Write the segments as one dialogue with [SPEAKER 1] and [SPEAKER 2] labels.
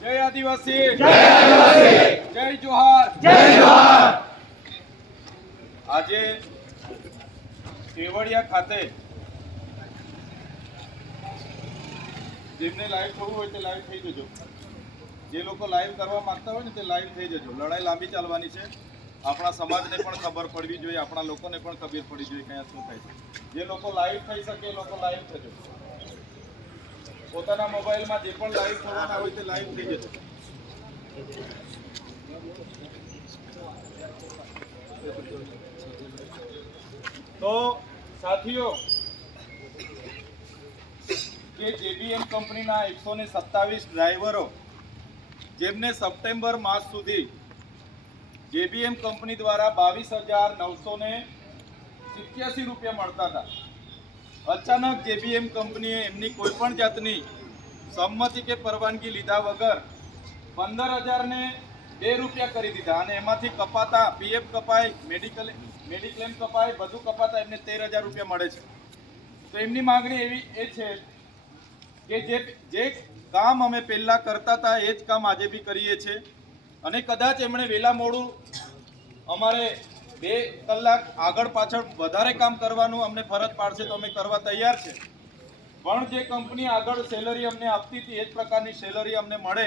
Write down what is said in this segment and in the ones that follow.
[SPEAKER 1] જય આદિવાસી. જય જોહાર. આજે કેવડિયા ખાતે જેમને લાઈવ થવું હોય તે લાઈવ થઈ જજો. જે લોકો લાઈવ કરવા માંગતા હોય ને તે લાઈવ થઈ જજો. લડાઈ લાંબી ચાલવાની છે. આપણા સમાજને પણ ખબર પડવી જોઈએ આપણા લોકોને પણ ખબર પડવી જોઈએ કે અહીંયા શું થાય છે. જે લોકો લાઈવ થઈ શકે એ લોકો લાઈવ થજો. પોતાના મોબાઈલમાં જે પણ લાઈવ થવાના હોય તે લાઈવ થઈ જજો તો સાથીઓ, કે જેબીએમ કંપનીના એકસો ને સત્તાવીસ ડ્રાઈવરો, જેમને સપ્ટેમ્બર માસ સુધી જેબીએમ કંપની દ્વારા બાવીસ હજાર નવસો ને સિત્યાસી રૂપિયા મળતા હતા. અચાનક જેબીએમ કંપનીએ એમની કોઈ પણ જાતની સંમતિ કે પરવાનગી લીધા વગર પંદર હજારને બે રૂપિયા કરી દીધા અને એમાંથી કપાતા પીએફ કપાય, મેડિકલ મેડિક્લેમ કપાય, બધું કપાતા એમને તેર હજાર રૂપિયા મળે છે. તો એમની માંગણી એવી એ છે કે જે જે કામ અમે પહેલાં કરતા હતા એ જ કામ આજે બી કરીએ છીએ. અને કદાચ એમણે વેલા મોડું અમારે બે કલાક આગળ પાછળ વધારે કામ કરવાનું અમને ફરજ પાડશે તો અમે કરવા તૈયાર છે. પણ જે કંપની આગળ સેલરી અમને આપતી હતી, એ જ પ્રકારની સેલરી અમને મળે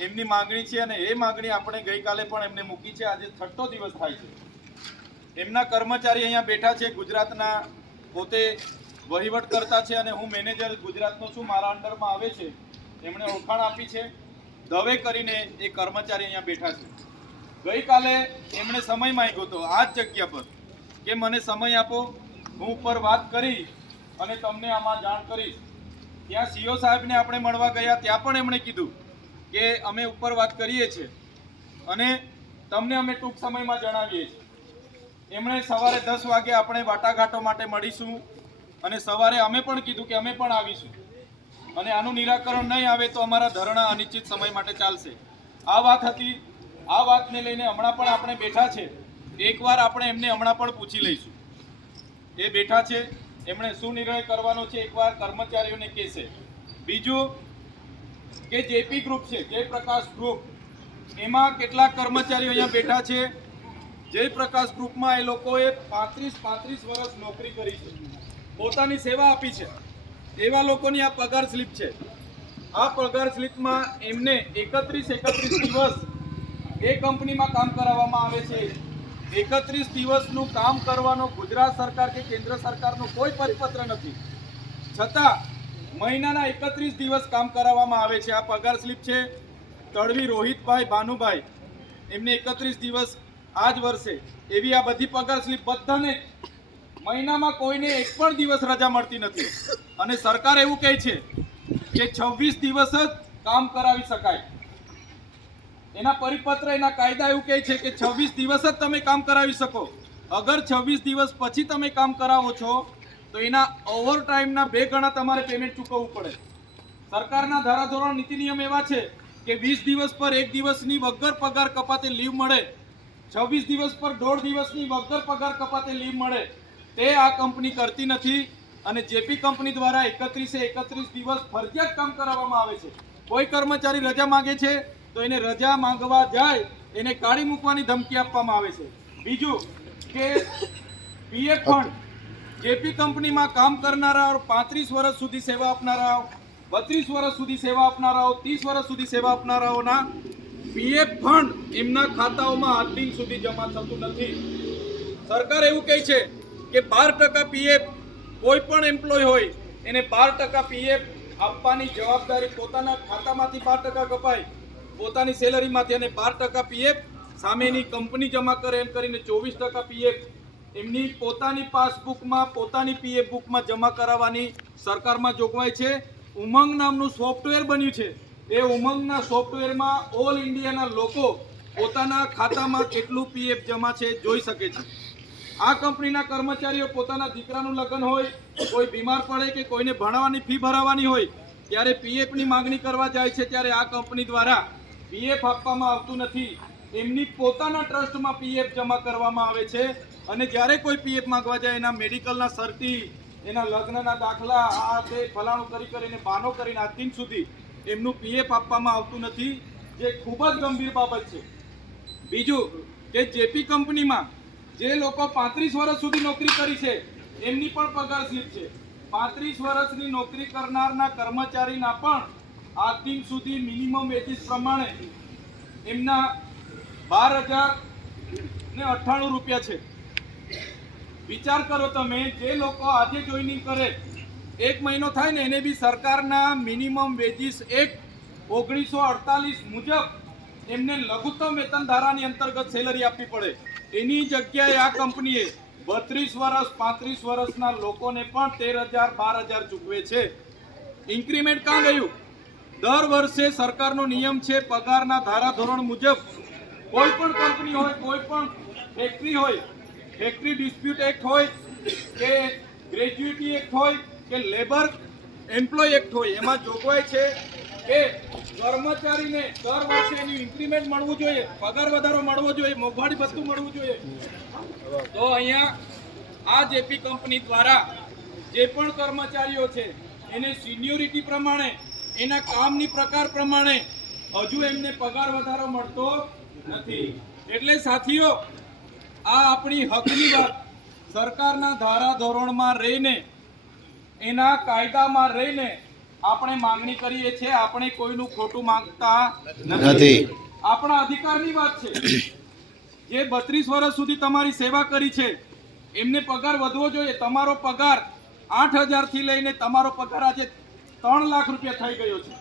[SPEAKER 1] એમની માંગણી છે અને એ માંગણી આપણે ગઈકાલે પણ એમને મૂકી છે. આજે છઠ્ઠો દિવસ થાય છે. એમના કર્મચારી અહીંયા બેઠા છે, ગુજરાતના પોતે વહીવટ કરતા છે અને હું મેનેજર ગુજરાતનો છું. મારા અંડરમાં આવે છે. એમણે ઓળખાણ આપી છે. દવે કરીને એ કર્મચારી અહીંયા બેઠા છે. ગઈકાલે એમણે સમય માંગ્યો હતો, આ જ જગ્યા પર, કે મને સમય આપો, હું ઉપર વાત કરી અને તમને આમાં જાણ કરીશ. ત્યાં સીઓ સાહેબને આપણે મળવા ગયા, ત્યાં પણ એમણે કીધું કે અમે ઉપર વાત કરીએ છીએ અને તમને અમે ટૂંક સમયમાં જણાવીએ છીએ. એમણે સવારે દસ વાગે આપણે વાટાઘાટો માટે મળીશું અને સવારે અમે પણ કીધું કે અમે પણ આવીશું. અને આનું નિરાકરણ નહીં આવે તો અમારા ધરણા અનિશ્ચિત સમય માટે ચાલશે. આ વાત હતી આ વાતને લઈને હમણાં પણ આપણે બેઠા છે. એકવાર આપણે એમને હમણાં પણ પૂછી લઈશું. એ બેઠા છે. એમણે શું નિર્ણય કરવાનો છે? એકવાર કર્મચારીઓને કહેશે. બીજું કે જેપી ગ્રુપ છે, જયપ્રકાશ ગ્રુપ, એમાં કેટલાક કર્મચારીઓ અહીંયા બેઠા છે. જયપ્રકાશ ગ્રુપમાં એ લોકોએ પાંત્રીસ પાંત્રીસ વર્ષ નોકરી કરી છે. પોતાની સેવા આપી છે. એવા લોકોની આ પગાર સ્લિપ છે. આ પગાર સ્લિપમાં એમને એકત્રીસ એકત્રીસ દિવસ એ કંપનીમાં કામ કરાવવામાં આવે છે. એકત્રીસ દિવસનું કામ કરવાનો ગુજરાત સરકાર કે કેન્દ્ર સરકારનો કોઈ પરિપત્ર નથી. છતાં, મહિનાના એકત્રીસ દિવસ કામ કરાવવામાં આવે છે. આ પગાર સ્લિપ છે. તળવી રોહિતભાઈ, ભાનુભાઈ, એમને એકત્રીસ દિવસ આ જ વર્ષે એવી આ બધી પગાર સ્લિપ બધાને મહિનામાં કોઈને એક પણ દિવસ રજા મળતી નથી. અને સરકાર એવું કહે છે કે છવ્વીસ દિવસ જ કામ કરાવી શકાય. એના પરિપત્ર, એના કાયદા એવું કહે છે કે છવ્વીસ દિવસ જ તમે કામ કરાવી શકો. અગર છવ્વીસ દિવસ પછી તમે કામ કરાવો છો, તો એના ઓવર ટાઈમના બે ગણા તમારે પેમેન્ટ ચૂકવવું પડે. સરકારના ધારાધોરણ, નીતિ નિયમ એવા છે કે વીસ દિવસ પર એક દિવસની વગર પગાર કપાતે લીવ મળે. છવ્વીસ દિવસ પર દોઢ દિવસની વગર પગાર કપાતે લીવ મળે. તે આ કંપની કરતી નથી અને જેપી કંપની દ્વારા એકત્રીસે એકત્રીસ દિવસ ફરજિયાત કામ કરાવવામાં આવે છે. કોઈ કર્મચારી રજા માંગે છે તો એને રજા માંગવા જાય, એને કાઢી મૂકવાની ધમકી આપવામાં આવે છે. બીજું કે પીએફ ફંડ, જેપી કંપનીમાં કામ કરનારા પાંત્રીસ વર્ષ સુધી સેવા આપનારાઓ, બત્રીસ વર્ષ સુધી સેવા આપનારાઓ, ત્રીસ વર્ષ સુધી સેવા આપનારાઓના પીએફ ફંડ એમના ખાતાઓમાં આજ સુધી જમા થતું નથી. સરકાર એવું કહે છે કે બાર ટકા પીએફ કોઈ પણ એમ્પ્લોય હોય, એને બાર ટકા પીએફ આપવાની જવાબદારી પોતાના ખાતામાંથી બાર ટકા કપાય. પોતાની સેલરીમાંથી અને બાર ટકા પીએફ સામેની કંપની જમા કરે એમ કરીને ચોવીસ ટકા પીએફ એમની પોતાની પાસબુકમાં, પોતાની પીએફ બુકમાં જમા કરાવવાની સરકારમાં જોગવાઈ છે. ઉમંગ નામનું સોફ્ટવેર બન્યું છે. એ ઉમંગના સોફ્ટવેરમાં ઓલ ઇન્ડિયાના લોકો પોતાના ખાતામાં કેટલું પીએફ જમા છે જોઈ શકે છે. આ કંપનીના કર્મચારીઓ પોતાના દીકરાનું લગ્ન હોય, કોઈ બીમાર પડે કે કોઈને ભણાવવાની ફી ભરાવવાની હોય, ત્યારે પીએફની માંગણી કરવા જાય છે ત્યારે આ કંપની દ્વારા પીએફ આપવામાં આવતું નથી. એમની પોતાના ટ્રસ્ટમાં પીએફ જમા કરવામાં આવે છે અને જ્યારે કોઈ પીએફ માંગવા જાય, એના મેડિકલના શરતી એના લગ્નના દાખલા, આ તે ફલાણું કરી કરીને, બાનો કરીને આજ દિન સુધી એમનું પીએફ આપવામાં આવતું નથી, જે ખૂબ જ ગંભીર બાબત છે. બીજું કે જેપી કંપનીમાં જે લોકો પાંત્રીસ વર્ષ સુધી નોકરી કરી છે, એમની પણ પગાર સ્લીપ છે. પાંત્રીસ વર્ષની નોકરી કરનારના કર્મચારીના પણ આજ દિન સુધી મિનિમમ વેજીસ પ્રમાણે એમના બાર હજાર ને અઠ્ઠાણું રૂપિયા છે. વિચાર કરો તમે, જે લોકો આજે જોઈનિંગ કરે, એક મહિનો થાય ને એને બી સરકારના મિનિમમ વેજીસ એક ઓગણીસો અડતાલીસ મુજબ એમને લઘુત્તમ વેતન ધારાની અંતર્ગત સેલરી આપવી પડે. એની જગ્યાએ આ કંપનીએ બત્રીસ વર્ષ પાંત્રીસ વર્ષના લોકોને પણ તેર હજાર, બાર હજાર ચૂકવે છે. ઇન્ક્રીમેન્ટ કાં ગયું દર વર્ષે સરકારનો નિયમ છે પગારના ધારા ધોરણ મુજબ કોઈ પણ કંપની હોય, કોઈ પણ ફેક્ટરી હોય ફેક્ટરી ડિસ્પ્યુટ એક્ટ હોય, કે ગ્રેજ્યુએટી એક્ટ હોય, કે લેબર એમ્પ્લોય એક્ટ હોય, એમાં જોગવાઈ છે કે કર્મચારીને દર વર્ષે એની ઇન્ક્રીમેન્ટ મળવું જોઈએ, પગાર વધારો મળવો જોઈએ, મોંઘવારી ભથ્થું મળવું જોઈએ. તો અહીંયા આ જેપી કંપની દ્વારા જે પણ કર્મચારીઓ છે, એને સિન્યોરિટી પ્રમાણે એના કામની પ્રકાર પ્રમાણે હજુ એમને પગાર વધારો મળતો નથી. એટલે સાથીઓ આ આપણી હકની વાત. સરકારના ધારા ધોરણમાં રહીને એના કાયદામાં રહીને આપણે માંગણી કરીએ છીએ આપણે કોઈનું ખોટું માંગતા
[SPEAKER 2] નથી.
[SPEAKER 1] આપણા અધિકારની વાત છે. જે બત્રીસ વર્ષ સુધી તમારી સેવા કરી છે એમને પગાર વધવો જોઈએ. તમારો પગાર આઠ હજારથી લઈને તમારો પગાર આજે ત્રણ લાખ રૂપિયા થઈ ગયો છે.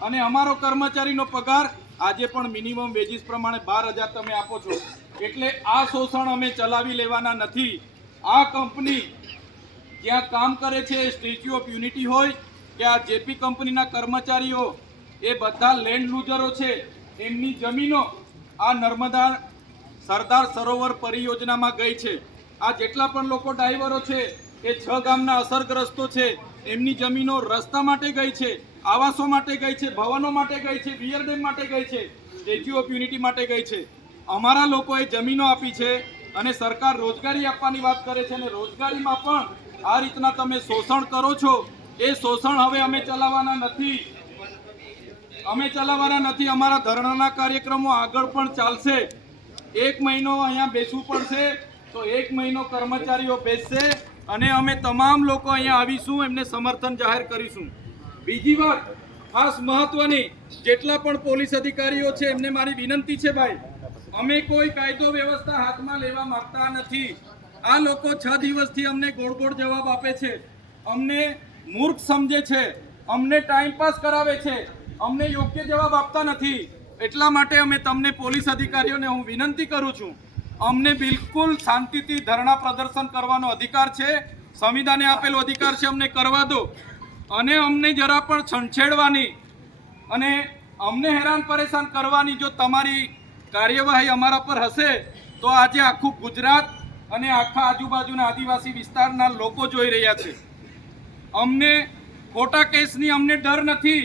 [SPEAKER 1] અને અમારો કર્મચારીનો પગાર આજે પણ મિનિમમ વેજીસ પ્રમાણે બાર હજાર તમે આપો છો. એટલે આ શોષણ અમે ચલાવી લેવાના નથી. આ કંપની જ્યાં કામ કરે છે સ્ટેચ્યુ ઓફ યુનિટી હોય કે આ જેપી કંપનીના કર્મચારીઓ, એ બધા લેન્ડ લૂઝરો છે. એમની જમીનો આ નર્મદા સરદાર સરોવર પરિયોજનામાં ગઈ છે. આ જેટલા પણ લોકો ડ્રાઈવરો છે, એ છ ગામના અસરગ્રસ્તો છે. એમની જમીનો રસ્તા માટે ગઈ છે, આવાસો માટે ગઈ છે, ભવનો માટે ગઈ છે બિયર ડેમ માટે ગઈ છે સ્ટેચ્યુ ઓફ યુનિટી માટે ગઈ છે. અમારા લોકોએ જમીનો આપી છે અને સરકાર રોજગારી આપવાની વાત કરે છે અને રોજગારીમાં પણ આ રીતના તમે શોષણ કરો છો. એ શોષણ હવે અમે ચલાવવાના નથી. અમે ચલાવવાના નથી. અમારા ધરણાના કાર્યક્રમો આગળ પણ ચાલશે. એક મહિનો અહીંયા બેસવું પડશે તો એક મહિનો કર્મચારીઓ બેસશે. અને અમે તમામ લોકો અહીંયા આવીશું, એમને સમર્થન જાહેર કરીશું. બીજી વાત, ખાસ મહત્વની, જેટલા પણ પોલીસ અધિકારીઓ છે, એમને મારી વિનંતી છે ભાઈ, અમે કોઈ કાયદો વ્યવસ્થા હાથમાં લેવા માંગતા નથી. આ લોકો છ દિવસથી અમને ગોળ ગોળ જવાબ આપે છે. અમને મૂર્ખ સમજે છે. અમને ટાઈમપાસ કરાવે છે. અમને યોગ્ય જવાબ આપતા નથી. એટલા માટે અમે તમને પોલીસ અધિકારીઓને હું વિનંતી કરું છું અમને બિલકુલ શાંતિથી ધરણા પ્રદર્શન કરવાનો અધિકાર છે. સંવિધાને આપેલો અધિકાર છે અમને કરવા દો. અને અમને જરા પણ છંછેડવાની અને અમને હેરાન પરેશાન કરવાની જો તમારી કાર્યવાહી અમારા પર હશે, તો આજે આખું ગુજરાત અને આખા આજુબાજુના આદિવાસી વિસ્તારના લોકો જોઈ રહ્યા છે. અમને ખોટા કેસની અમને ડર નથી.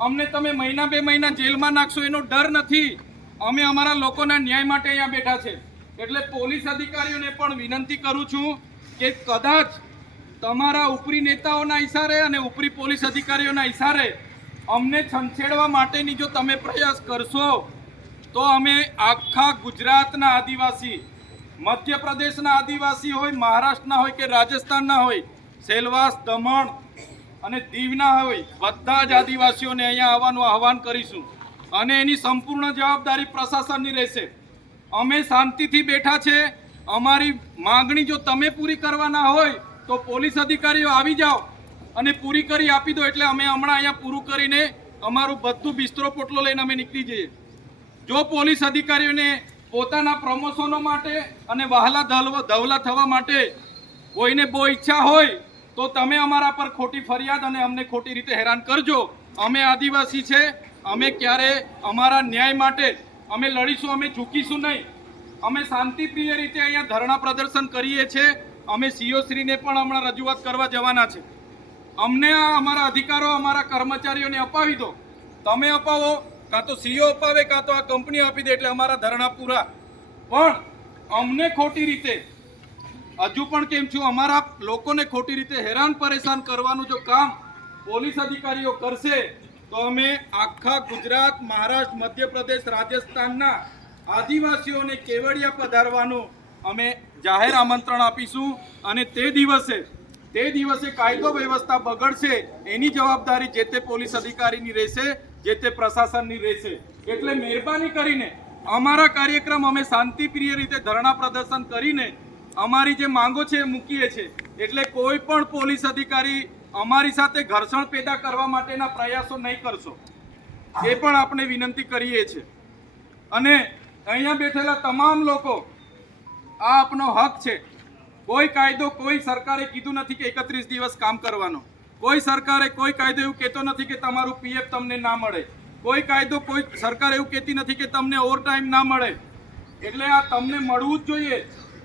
[SPEAKER 1] અમને તમે મહિના બે મહિના જેલમાં નાખશો એનો ડર નથી. અમે અમારા લોકોના ન્યાય માટે અહીંયા બેઠા છે. એટલે પોલીસ અધિકારીઓને પણ વિનંતી કરું છું કે કદાચ તમારા ઉપરી નેતાઓના ઇશારે અને ઉપરી પોલીસ અધિકારીઓના ઇશારે અમને છંછેડવા માટેની જો તમે પ્રયાસ કરશો, તો અમે આખા ગુજરાતના આદિવાસી, મધ્યપ્રદેશના આદિવાસી હોય, મહારાષ્ટ્રના હોય કે રાજસ્થાનના હોય, સેલવાસ, દમણ અને દીવના હોય, બધા જ આદિવાસીઓને અહીંયા આવવાનું આહવાન કરીશું. અને એની સંપૂર્ણ જવાબદારી પ્રશાસનની રહેશે. અમે શાંતિથી બેઠા છે. અમારી માંગણી જો તમે પૂરી કરવાના હોય, તો પોલીસ અધિકારીઓ આવી જાઓ અને પૂરી કરી આપી દો. એટલે અમે હમણાં અહીંયા પૂરું કરીને અમારું બધું બિસ્તરો પોટલો લઈને અમે નીકળી જઈએ. જો પોલીસ અધિકારીઓને પોતાના પ્રમોશનો માટે અને વહાલા ધવલા થવા માટે કોઈને બહુ ઈચ્છા હોય, તો તમે અમારા પર ખોટી ફરિયાદ અને અમને ખોટી રીતે હેરાન કરજો. અમે આદિવાસી છે. અમે ક્યારે અમારા ન્યાય માટે અમે લડીશું, અમે ઝૂકીશું નહીં. અમે શાંતિપ્રિય રીતે અહીંયા ધરણા પ્રદર્શન કરીએ છીએ. અમે સીઓશ્રીને પણ હમણાં રજૂઆત કરવા જવાના છે. અમને આ અમારા અધિકારો, અમારા કર્મચારીઓને અપાવી દો. તમે અપાવો, કાં તો સીઓ અપાવે, કાં તો આ કંપની આપી દે એટલે અમારા ધરણા પૂરા. પણ અમને ખોટી રીતે, હજુ પણ કેમ છું, અમારા લોકોને ખોટી રીતે હેરાન પરેશાન કરવાનું જો કામ પોલીસ અધિકારીઓ કરશે તો અમે આખા ગુજરાત, મહારાષ્ટ્ર, મધ્યપ્રદેશ, રાજસ્થાનના આદિવાસીઓને કેવડિયા પધારવાનું અમે જાહેર આમંત્રણ આપીશું અને તે દિવસે તે દિવસે કાયદો વ્યવસ્થા બગડશે એની જવાબદારી જે તે પોલીસ અધિકારીની રહેશે, જે તે પ્રશાસનની રહેશે. એટલે મહેરબાની કરીને અમારા કાર્યક્રમ અમે શાંતિપ્રિય રીતે ધરણા પ્રદર્શન કરીને અમારી જે માંગો છે એ મૂકીએ છીએ. એટલે કોઈ પણ પોલીસ અધિકારી અમારી સાથે ઘર્ષણ પેદા કરવા માટેના પ્રયાસો નહીં કરશો. એ પણ આપણે વિનંતી કરીએ છીએ. અને અહીંયા બેઠેલા તમામ લોકો, આ આપનો હક છે. કોઈ કાયદો કોઈ સરકારે કીધું નથી કે એકત્રીસ દિવસ કામ કરવાનો. કોઈ સરકારે કોઈ કાયદો એવું કહેતો નથી કે તમારું પીએફ તમને ના મળે. કોઈ કાયદો કોઈ સરકાર એવું કહેતી નથી કે તમને ઓવર ટાઈમ ના મળે. એટલે આ તમને મળવું જ જોઈએ.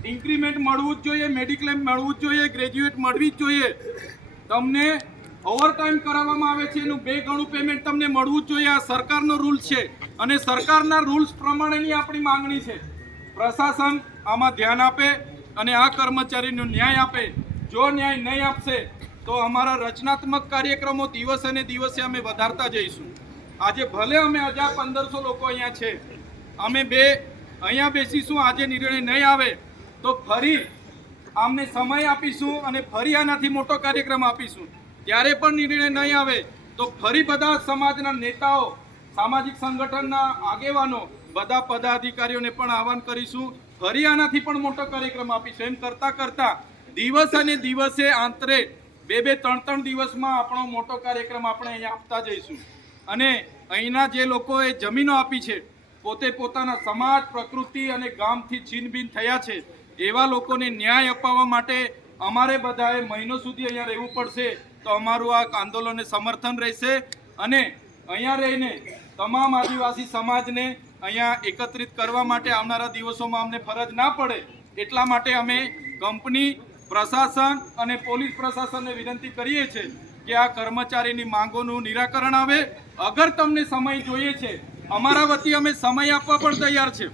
[SPEAKER 1] ઇન્ક્રીમેન્ટ મળવું જ જોઈએ, મેડિક્લેમ મળવું જ જોઈએ, ગ્રેજ્યુએટ મળવી જ જોઈએ. તમને ઓવરટાઈમ કરાવવામાં આવે છે, એનું બે ગણું પેમેન્ટ તમને મળવું જોઈએ. આ સરકારનો રૂલ છે અને સરકારના રૂલ્સ પ્રમાણેની આપણી માંગણી છે. પ્રશાસન આમાં ધ્યાન આપે અને આ કર્મચારીનો ન્યાય આપે. જો ન્યાય નહીં આપશે, તો અમારા રચનાત્મક કાર્યક્રમો દિવસે ને દિવસે અમે વધારતા જઈશું. આજે ભલે અમે હજાર પંદરસો લોકો અહીંયા છે, અમે બે, અહીંયા બેસીશું, આજે નિર્ણય નહીં આવે, તો ફરી આમને સમય આપીશું અને ફરી આનાથી મોટો કાર્યક્રમ આપીશું. ત્યારે પણ નિર્ણય નહીં આવે, તો ફરી બધા સમાજના નેતાઓ, સામાજિક સંગઠનના આગેવાનો, બધા પદાધિકારીઓને પણ આહવાન કરીશું. ફરી આનાથી પણ મોટો કાર્યક્રમ આપીશું. એમ કરતાં કરતાં દિવસ અને દિવસે આંતરે બે બે ત્રણ ત્રણ દિવસમાં આપણો મોટો કાર્યક્રમ આપણે અહીંયા આપતા જઈશું. અને અહીંના જે લોકોએ જમીનો આપી છે, પોતે પોતાના સમાજ, પ્રકૃતિ અને ગામથી છીનબીન થયા છે એવા લોકોને ન્યાય અપાવવા માટે અમારે બધાએ મહિનો સુધી અહીંયા રહેવું પડશે તો અમારું આ આંદોલનને સમર્થન રહેશે અને અહીંયા રહીને તમામ આદિવાસી સમાજને અહીંયા એકત્રિત કરવા માટે આવનારા દિવસોમાં અમને ફરજ ના પડે એટલા માટે અમે કંપની, પ્રશાસન અને પોલીસ પ્રશાસનને વિનંતી કરીએ છીએ કે આ કર્મચારીની માંગોનું નિરાકરણ આવે. અગર તમને સમય જોઈએ છે, અમારા વતી અમે સમય આપવા પણ તૈયાર છે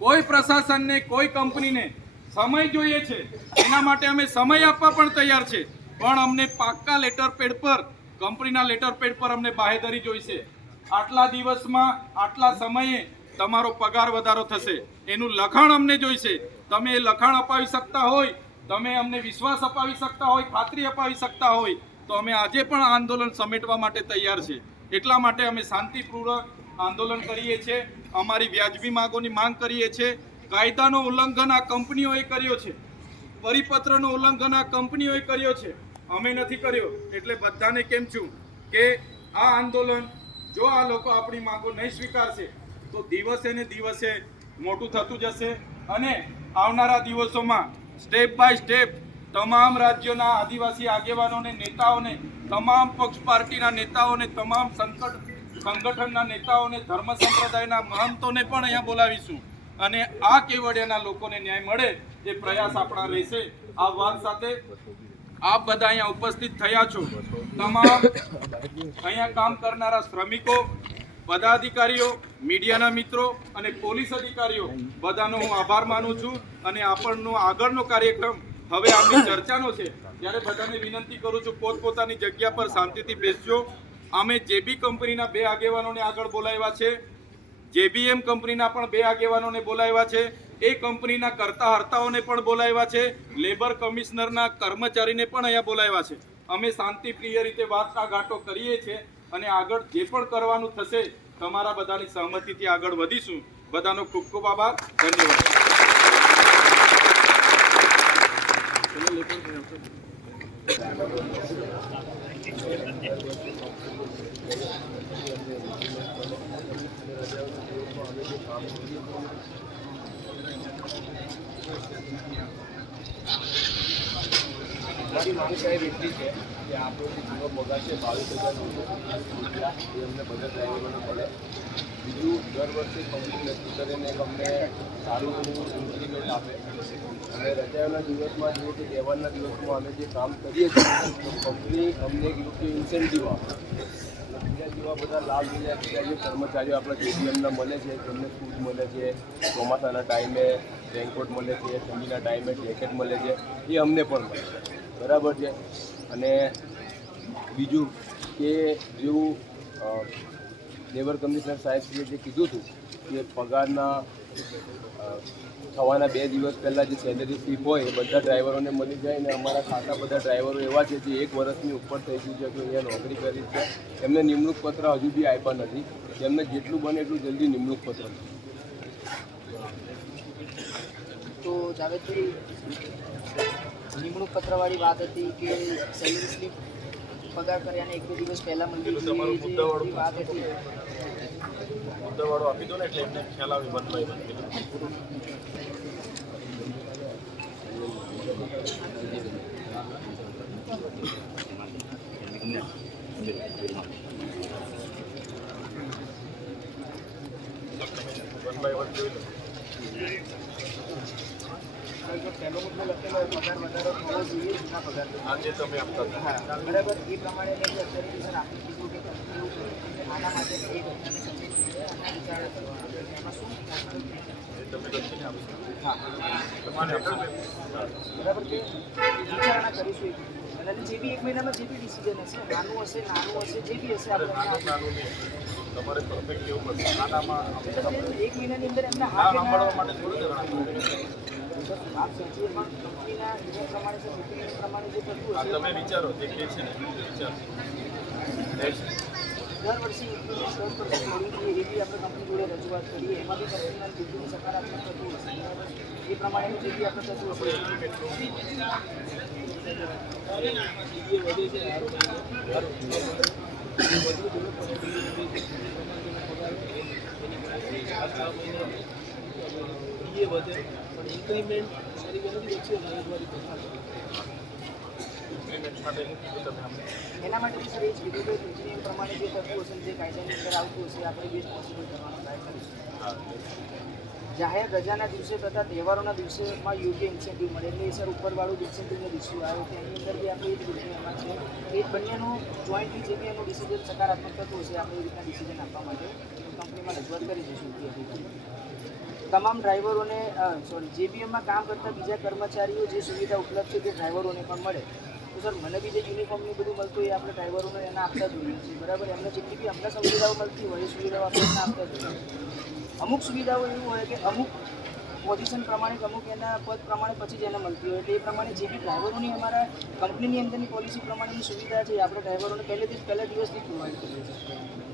[SPEAKER 1] કોઈ પ્રશાસનને, કોઈ કંપનીને સમય જોઈએ છે. એના માટે અમે સમય આપવા પણ તૈયાર છે. પણ અમને પાક્કા લેટર પેડ પર, કંપનીના લેટર પેડ પર અમને બાહેધરી જોઈશે. આટલા દિવસમાં, આટલા સમયે તમારો પગાર વધારો થશે. એનું લખાણ અમને જોઈશે. તમે એ લખાણ અપાવી શકતા હોય, તમે અમને વિશ્વાસ અપાવી શકતા હોય, ખાતરી અપાવી શકતા હોય, તો અમે આજે પણ આંદોલન સમેટવા માટે તૈયાર છે. એટલા માટે અમે શાંતિપૂર્વક આંદોલન કરીએ છીએ. અમારી વ્યાજબી માંગોની માંગ કરીએ છીએ. કાયદાનો ઉલ્લંઘન આ કંપનીઓએ કર્યો છે. પરિપત્રનો ઉલ્લંઘન આ કંપનીઓએ કર્યો છે. અમે નથી કર્યો. એટલે બધાને કેમ છું કે આ આંદોલન જો આ લોકો આપણી માંગો નહીં સ્વીકારશે, તો દિવસે ને દિવસે મોટું થતું જશે અને આવનારા દિવસોમાં સ્ટેપ બાય સ્ટેપ તમામ રાજ્યોના આદિવાસી આગેવાનોને, નેતાઓને, તમામ પક્ષ પાર્ટીના નેતાઓને, તમામ સંકટ સંગઠનના નેતાઓને, ધર્મ સંપ્રદાયના મહંતોને પણ અહીંયા બોલાવીશું. અને આ કેવડિયાના લોકોને ન્યાય મળે એ પ્રયાસ આપણા રહેશે. આ વાત સાથે આપ બધા અહીંયા ઉપસ્થિત થયા છો. તમામ અહીંયા કામ કરનારા શ્રમિકો, પદાધિકારીઓ, મીડિયાના મિત્રો અને પોલીસ અધિકારીઓ, બધાનો હું આભાર માનું છું અને આપણનો આગળનો કાર્યક્રમ હવે આપણી ચર્ચાનો છે. ત્યારે બધાને વિનંતી કરું છું, પોતપોતાની જગ્યા પર શાંતિથી બેસજો. અમે જેબી કંપનીના બે આગેવાનોને આગળ બોલાવ્યા છે. જેબીએમ કંપનીના પણ બે આગેવાનોને બોલાવ્યા છે. એ કંપનીના કરતા હર્તાઓને પણ બોલાવ્યા છે. લેબર કમિશનરના કર્મચારીને પણ અહીંયા બોલાવ્યા છે. અમે શાંતિપ્રિય રીતે વાટાઘાટો કરીએ છીએ અને આગળ જે પણ કરવાનું થશે તમારા બધાની સહમતિથી આગળ વધીશું. બધાનો ખૂબ ખૂબ આભાર. ધન્યવાદ.
[SPEAKER 2] મારી માંગ સાહેબ એટલી છે કે આપણો જે જૂનો પગાર છે, બાવીસ હજાર રૂપિયા એ અમને બધા ડ્રાઈવરોને મળે. બીજું દર વર્ષે કંપની નક્કી કરીને અમને સારું એવું ઇન્ક્રીમેન્ટ આપે. અને રજાઓના દિવસમાં જુઓ કે તહેવારના દિવસમાં અમે જે કામ કરીએ છીએ કંપની અમને એક યોગ્ય ઇન્સેન્ટિવ આપે. જેવા બધા લાભ મળ્યા બીજા જે કર્મચારીઓ આપણા જેડીએમના મળે છે તેમને શૂઝ મળે છે, ચોમાસાના ટાઈમે રેનકોટ મળે છે, ઠંડીના ટાઈમે જેકેટ મળે છે, એ અમને પણ મળે છે. બરાબર છે? અને બીજું કે જેવું લેબર કમિશનર સાહેબશ્રીએ જે કીધું હતું કે પગારના થવાના બે દિવસ પહેલાં જે સેલેરી સ્લીપ હોય એ બધા ડ્રાઈવરોને મળી જાય અને અમારા ખાતા બધા ડ્રાઈવરો એવા છે જે એક વર્ષની ઉપર થઈ ગયું છે કે અહીંયા નોકરી કરી છે. એમને નિમણૂક પત્ર હજુ બી આપ્યા નથી. એમને જેટલું બને એટલું જલ્દી નિમણૂક પત્ર
[SPEAKER 3] તો જાવેદભાઈ નિમણૂક પત્રવાળી વાત હતી કે સેલેરી સ્લીપ પગાર કર્યાને એક બે દિવસ પહેલા મળી વાત હતી.
[SPEAKER 1] મુદ્દાવાળો આપી દો ને એટલે એમને ખ્યાલ આવે one by one one by one જોઈ લો
[SPEAKER 3] જે પહેલો મુદ્દો લખેલો હોય પગાર વધારો થવો જોઈએ જૂના પગાર
[SPEAKER 1] આ જે તમે આપતા હતા
[SPEAKER 3] હા બરાબર એ પ્રમાણે મેં જે અત્યારે જે સર આપણે કીધું કે એવું છે કે આના માટે વિચારણા કરીશું અને જે બી એક મહિનામાં જે બી હશે નાનું હશે નાનું હશે જે બી હશે
[SPEAKER 1] તમારે પરફેક્ટ કેવું પડશે નાનામાં
[SPEAKER 3] એક મહિનાની અંદર એમને હા
[SPEAKER 1] સાંભળવા માટે થોડું જણાવું
[SPEAKER 3] વાત સાચી કંપનીના નિયમ પ્રમાણે છે પ્રમાણે જે
[SPEAKER 1] આ તમે વિચારો, જે કે છે ને વિચાર.
[SPEAKER 3] દર વર્ષે ઇન્ક્રીમેન્ટ દસ પર્સન્ટ મળવું જોઈએ એ બી આપણે કંપની જોડે રજૂઆત કરીએ એમાં બી કંપનીના બિલકુલ સકારાત્મક થતું હશે બરાબર? એ પ્રમાણેનું જે બી આપણે થતું હશે
[SPEAKER 1] ઇન્ક્રીમેન્ટ
[SPEAKER 3] એના માટે સર એ જ કીધું કે પ્રમાણે જે થતું હશે જે કાયદાની અંદર આવતું હશે, આપણે બેસ્ટ પોસિબલ કરવાનો ટ્રાય કરીશું. જાહેર રજાના દિવસે તથા તહેવારોના દિવસે યોગ્ય ઇન્સેન્ટિવ મળે. એટલે સર ઉપરવાળું ઇન્સેન્ટિવનો ઇસ્યુ આવ્યો કે એની અંદર બી આપણે એ જ એમાં છે. એ બંનેનું જોઈન્ટલી જે બી એનું ડિસિઝન સકારાત્મક થતું હશે આપણે એ રીતના ડિસિઝન આપવા માટે કંપનીમાં રજૂઆત કરી દઈશું તમામ ડ્રાઈવરોને સોરી જેબીએમમાં કામ કરતા બીજા કર્મચારીઓ જે સુવિધા ઉપલબ્ધ છે તે ડ્રાઈવરોને પણ મળે. તો સર, મને બી જે યુનિફોર્મની બધું મળતું હોય એ આપણે ડ્રાઈવરોને એના આપતા જોઈએ છીએ. બરાબર? એમને જેટલી બી અમને સુવિધાઓ મળતી હોય, એ સુવિધાઓ આપણે આપતા જોઈએ અમુક સુવિધાઓ એવું હોય કે અમુક પોઝિશન પ્રમાણે અમુક એના પદ પ્રમાણે પછી જ એને મળતી હોય. એટલે એ પ્રમાણે જે બી ડ્રાઈવરોની અમારા કંપનીની અંદરની પોલિસી પ્રમાણેની સુવિધા છે આપણે ડ્રાઈવરોને પહેલેથી જ પહેલા દિવસથી પ્રોવાઈડ કરીએ છીએ.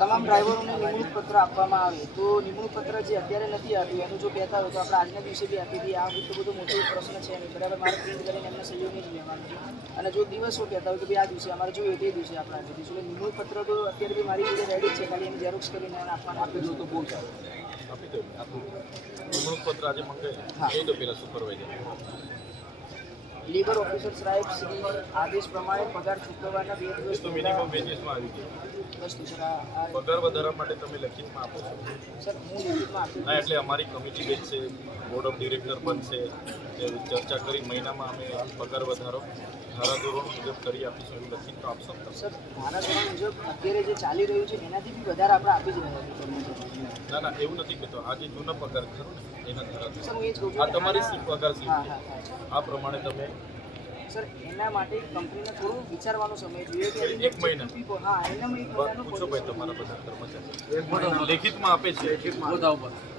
[SPEAKER 3] તમામ ડ્રાઈવરોને નિમણૂક પત્ર આપવામાં આવે. તો નિમણૂક પત્ર જે અત્યારે નથી આપ્યું એનું જો કહેતા હોય તો આપણે આજના દિવસે બી આપી દઈએ. આ એટલું બધો મોટો પ્રશ્ન છે નહીં બરાબર મારે પ્રિન્ટ કરીને એમને સહયોગી જ લેવાનું. છે અને જો દિવસો કહેતા હોય કે ભાઈ આ દિવસે અમારે જોઈએ તે દિવસે આપણે આપી દઈશું. એટલે નિમણૂક પત્ર તો અત્યારે બી મારી જોડે રેડી છે. ખાલી એની ઝેરોક્ષ કરીને એને આપવાનું આપી દો તો બહુ સારું.
[SPEAKER 1] આપી દઉં નિમણૂક પત્ર આજે મંગાવી એ તો પેલા સુપરવાઇઝર
[SPEAKER 3] લેબર ઓફિસર સાહેબ શ્રી આદેશ પ્રમાણે પગાર ચૂકવવાના બે દિવસ
[SPEAKER 1] મિનિમમ વેજીસમાં આવી ગયું. પગાર વધારા માટે તમે લખિતમાં આપો છો?
[SPEAKER 3] સર હું લિખિતમાં આપી
[SPEAKER 1] ના એટલે અમારી કમિટી બેસશે બોર્ડ ઓફ ડિરેક્ટર બનશે જે ચર્ચા કરી મહિનામાં અમે પગાર વધારો ધારાધોરણ મુજબ કરી આપીશું એવું લખીને તો આપશો?
[SPEAKER 3] સર ધારાધોરણ મુજબ અત્યારે જે ચાલી રહ્યું છે એનાથી બી વધારે આપણે આપી જ રહ્યા છીએ.
[SPEAKER 1] ના ના એવું નથી કહેતો. આ જે જૂનો પગાર ખરો ને? એના
[SPEAKER 3] કહું
[SPEAKER 1] આ તમારી સીટ પગાર સીટ આ પ્રમાણે તમે
[SPEAKER 3] સર એના માટે કંપનીને થોડું વિચારવાનો સમય જોઈએ કે
[SPEAKER 1] એક મહિના.
[SPEAKER 3] હા એના એક
[SPEAKER 1] પૂછો ભાઈ તમારા બધા કર્મચારી લેખિતમાં આપે છે.
[SPEAKER 3] લેખિતમાં. માટે
[SPEAKER 1] વિચારવા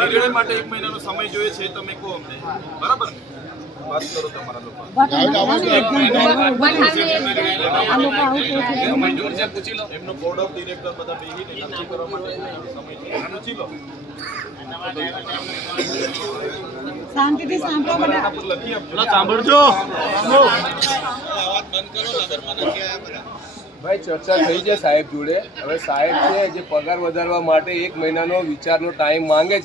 [SPEAKER 1] નિર્ણય માટે એક મહિનાનો સમય જોઈએ છે તમે કહો અમને બરાબર? વાત કરો તમારા લોકો. એમનો બોર્ડ ઓફ ડિરેક્ટર બધા બેસીને નક્કી કરવા માટે સમય પૂછી લો.
[SPEAKER 4] શાંતિથી સાંભળો બધા.
[SPEAKER 1] આના પર લખી આપજો.
[SPEAKER 5] સાંભળજો.
[SPEAKER 2] ભાઈ ચર્ચા થઈ છે સાહેબ જોડે. હવે સાહેબ છે જે પગાર વધારવા માટે એક મહિનાનો વિચારનો ટાઈમ માંગે છે.